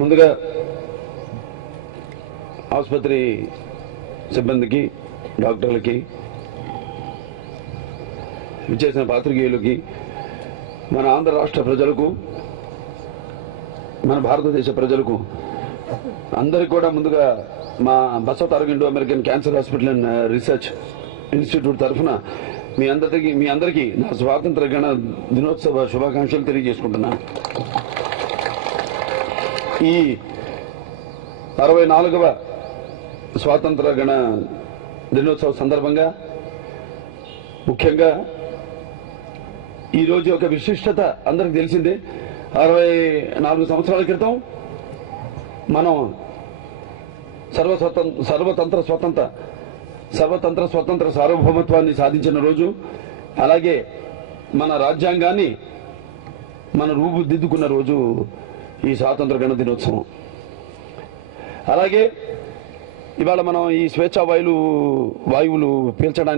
ముందుగా ఆసుపత్రి సిబ్బందికి, డాక్టర్లకి, విచ్చేసిన పాత్రికేయులకి, మన ఆంధ్ర రాష్ట్ర ప్రజలకు, మన భారతదేశ ప్రజలకు అందరికీ కూడా ముందుగా మా Basavataraka Indo American cancer hospital and research institute తరఫున మీ అందరికీ నా స్వాతంత్ర గణ దినోత్సవ శుభాకాంక్షలు తెలియజేసుకుంటున్నాను. ఈ 64వ స్వాతంత్ర గణ దినోత్సవ సందర్భంగా ముఖ్యంగా ఈరోజు ఒక విశిష్టత అందరికి తెలిసిందే. 64 సంవత్సరాల క్రితం మనం సర్వతంత్ర స్వతంత్ర సార్వభౌమత్వాన్ని సాధించిన రోజు. అలాగే మన రాజ్యాంగాన్ని మన రూపుదిద్దుకున్న రోజు ఈ స్వాతంత్ర గణ దినోత్సవం. అలాగే ఇవాళ మనం ఈ స్వేచ్ఛా వాయువులు పీల్చడానికి